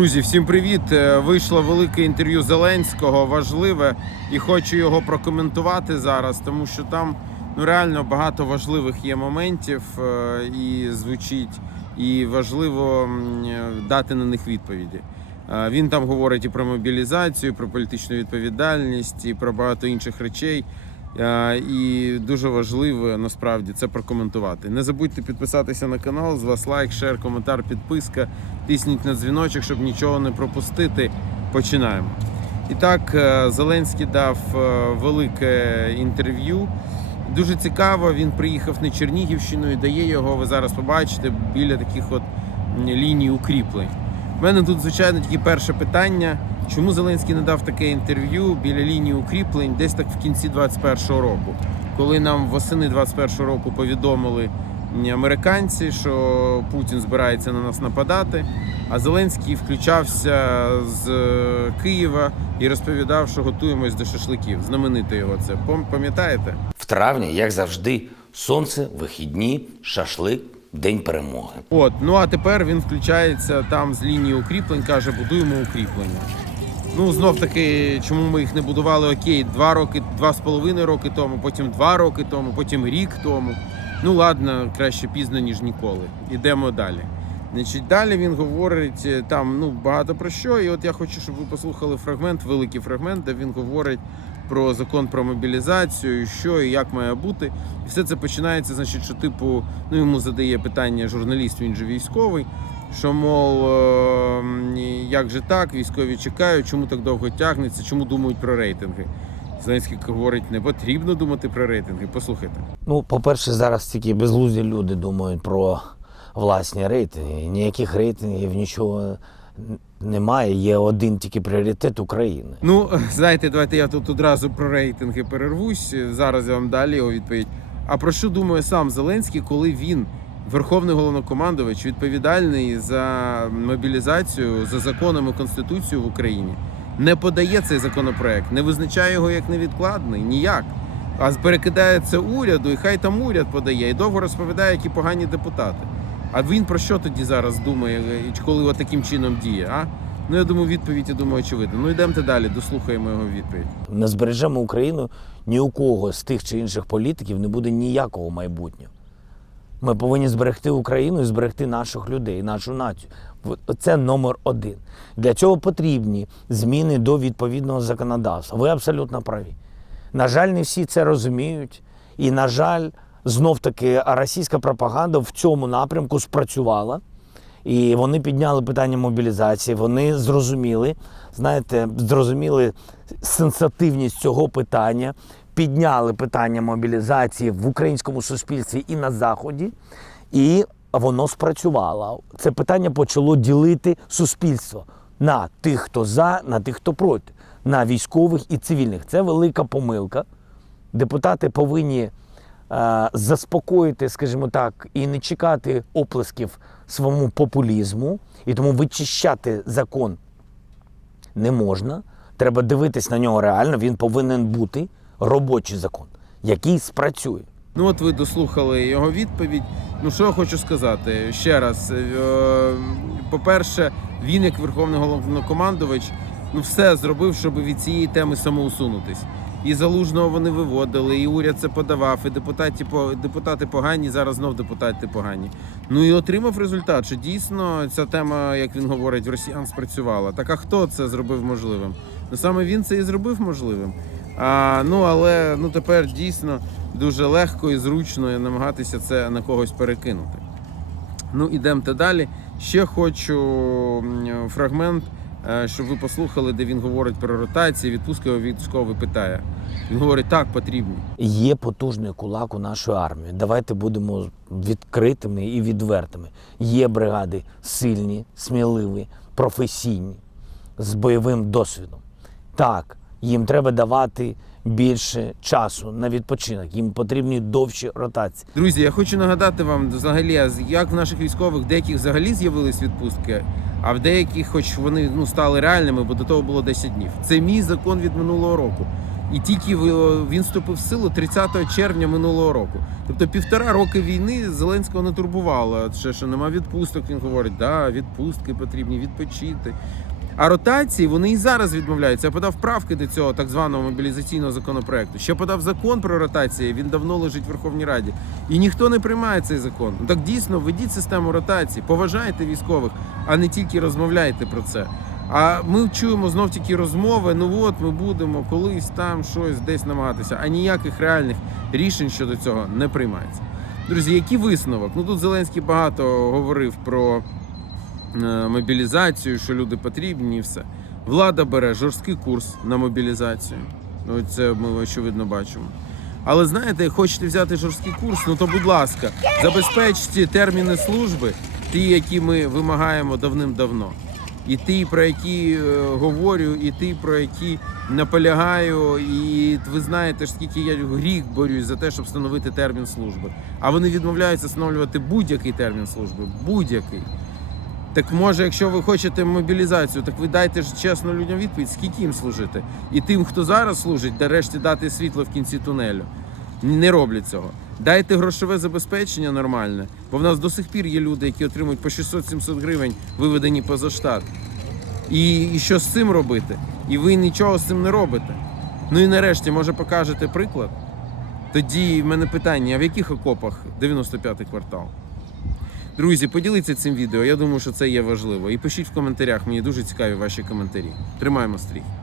Друзі, всім привіт! Е, Вийшло велике інтерв'ю Зеленського, важливе, і хочу його прокоментувати зараз, тому що там ну реально багато важливих є моментів е, і звучить, і важливо е, дати на них відповіді. Він там говорить і про мобілізацію, і про політичну відповідальність, і про багато інших речей. Е, І дуже важливо насправді це прокоментувати. Не забудьте підписатися на канал. З вас лайк, шер, коментар, підписка. Тисніть на дзвіночок, щоб нічого не пропустити. Починаємо. І так, е, Зеленський дав е, велике інтерв'ю. Дуже цікаво. Він приїхав на Чернігівщину і дає його. Ви зараз побачите біля таких от ліній укріплень. У мене тут, звичайно, тільки перше питання. Чому Зеленський не дав таке інтерв'ю біля лінії укріплень десь так в кінці 21-го року, коли нам восени 21-го року повідомили американці, що Путін збирається на нас нападати, а Зеленський включався з е, Києва і розповідав, що готуємось до шашликів. Знамените його це. Пам- Пам'ятаєте? В травні, як завжди, сонце, вихідні, шашлик, день перемоги. От, ну а тепер він включається там з лінії укріплень, каже, будуємо укріплення. Ну, знов таки, чому ми їх не будували окей, два роки, два з половиною роки тому, потім два роки тому, потім рік тому. Ну ладно, краще пізно, ніж ніколи. Ідемо далі. Значить, далі він говорить е, там ну, багато про що. І от я хочу, щоб ви послухали фрагмент, великий фрагмент, де він говорить про закон про мобілізацію, що і як має бути. І все це починається, значить, що типу, ну йому задає питання журналіст, він же військовий. Що мов, е, як же так, військові чекають, чому так довго тягнеться, чому думають про рейтинги. Зеленський говорить, не потрібно думати про рейтинги. Послухайте. Ну, по-перше, зараз тільки безглузді люди думають про власні рейтинги. Ніяких рейтингів, нічого немає. Є один тільки пріоритет України. Ну, знаєте, давайте я тут одразу про рейтинги перервусь. Зараз я вам далі його відповідь. А про що думає сам Зеленський, коли він, верховний головнокомандувач, відповідальний за мобілізацію, за законами Конституцію в Україні, не подає цей законопроект, не визначає його як невідкладний, ніяк. А перекидає це уряду, і хай там уряд подає, і довго розповідає, які погані депутати. А він про що тоді зараз думає, коли от таким чином діє? А? Ну я думаю, відповідь я думаю, очевидно. Ну йдемте далі, дослухаємо його відповідь. Не збережемо Україну ні у кого з тих чи інших політиків не буде ніякого майбутнього. Ми повинні зберегти Україну і зберегти наших людей, нашу націю. Це номер один. Для цього потрібні зміни до відповідного законодавства. Ви абсолютно праві. На жаль, не всі це розуміють. І, на жаль, знов таки російська пропаганда в цьому напрямку спрацювала. І вони підняли питання мобілізації. Вони зрозуміли, знаєте, зрозуміли сенсативність цього питання, підняли питання мобілізації в українському суспільстві і на заході, і воно спрацювало. Це питання почало ділити суспільство на тих, хто за, на тих, хто проти, на військових і цивільних. Це велика помилка. Депутати повинні е, заспокоїти, скажімо так, і не чекати оплесків своєму популізму, і тому вичищати закон не можна. Треба дивитись на нього реально. Він повинен бути робочий закон, який спрацює. Ну от ви дослухали його відповідь. Ну що я хочу сказати ще раз. Е, По-перше, він, як верховний головнокомандувач, ну все зробив, щоб від цієї теми самоусунутись. І залужного вони виводили, і уряд це подавав, і депутати, депутати погані, зараз знов депутати погані. Ну і отримав результат, що дійсно ця тема, як він говорить, росіян спрацювала. Так а хто це зробив можливим? Ну саме він це і зробив можливим. А, ну але ну тепер дійсно дуже легко і зручно намагатися це на когось перекинути. Ну, ідемте далі. Ще хочу фрагмент, е, щоб ви послухали, де він говорить про ротації, відпустки військовий питає. Він говорить, так, потрібні. Є потужний кулак у нашої армії. Давайте будемо відкритими і відвертими. Є бригади сильні, сміливі, професійні, з бойовим досвідом. Так, їм треба давати більше часу на відпочинок. Їм потрібні довші ротації. Друзі, я хочу нагадати вам взагалі, як в наших військових деяких взагалі з'явились відпустки, а в деяких, хоч вони ну стали реальними, бо до того було 10 днів. Це мій закон від минулого року. І тільки він вступив в силу 30 червня минулого року. Тобто півтора роки війни Зеленського не турбувало. Ще що нема відпусток. Він говорить, да, відпустки потрібні, відпочити. А ротації вони і зараз відмовляються. Я подав правки до цього так званого мобілізаційного законопроекту. Ще подав закон про ротації. Він давно лежить в Верховній Раді, і ніхто не приймає цей закон. Ну так дійсно введіть систему ротації, поважайте військових, а не тільки розмовляйте про це. А ми чуємо знов тільки розмови. Ну от ми будемо колись там щось десь намагатися, а ніяких реальних рішень щодо цього не приймається. Друзі, який висновок? Ну тут Зеленський багато говорив про мобілізацію, що люди потрібні, і все. Влада бере жорсткий курс на мобілізацію. Це ми очевидно бачимо. Але знаєте, хочете взяти жорсткий курс, ну то будь ласка, забезпечте терміни служби, ті, які ми вимагаємо давним-давно. І ті, про які е, говорю, і ті, про які наполягаю. І ви знаєте скільки я рік борюсь за те, щоб встановити термін служби. А вони відмовляються встановлювати будь-який термін служби. Будь-який. Так може, якщо ви хочете мобілізацію, так ви дайте ж чесно людям відповідь, скільки їм служити. І тим, хто зараз служить, нарешті дати світло в кінці тунелю. Не роблять цього. Дайте грошове забезпечення нормальне, бо в нас до сих пір є люди, які отримують по 600-700 гривень, виведені поза штат. І, і що з цим робити? І ви нічого з цим не робите. Ну і нарешті, може, покажете приклад? Тоді в мене питання: а в яких окопах 95-й квартал? Друзі, поділіться цим відео. Я думаю, що це є важливо. І пишіть в коментарях. Мені дуже цікаві ваші коментарі. Тримаємо стрій.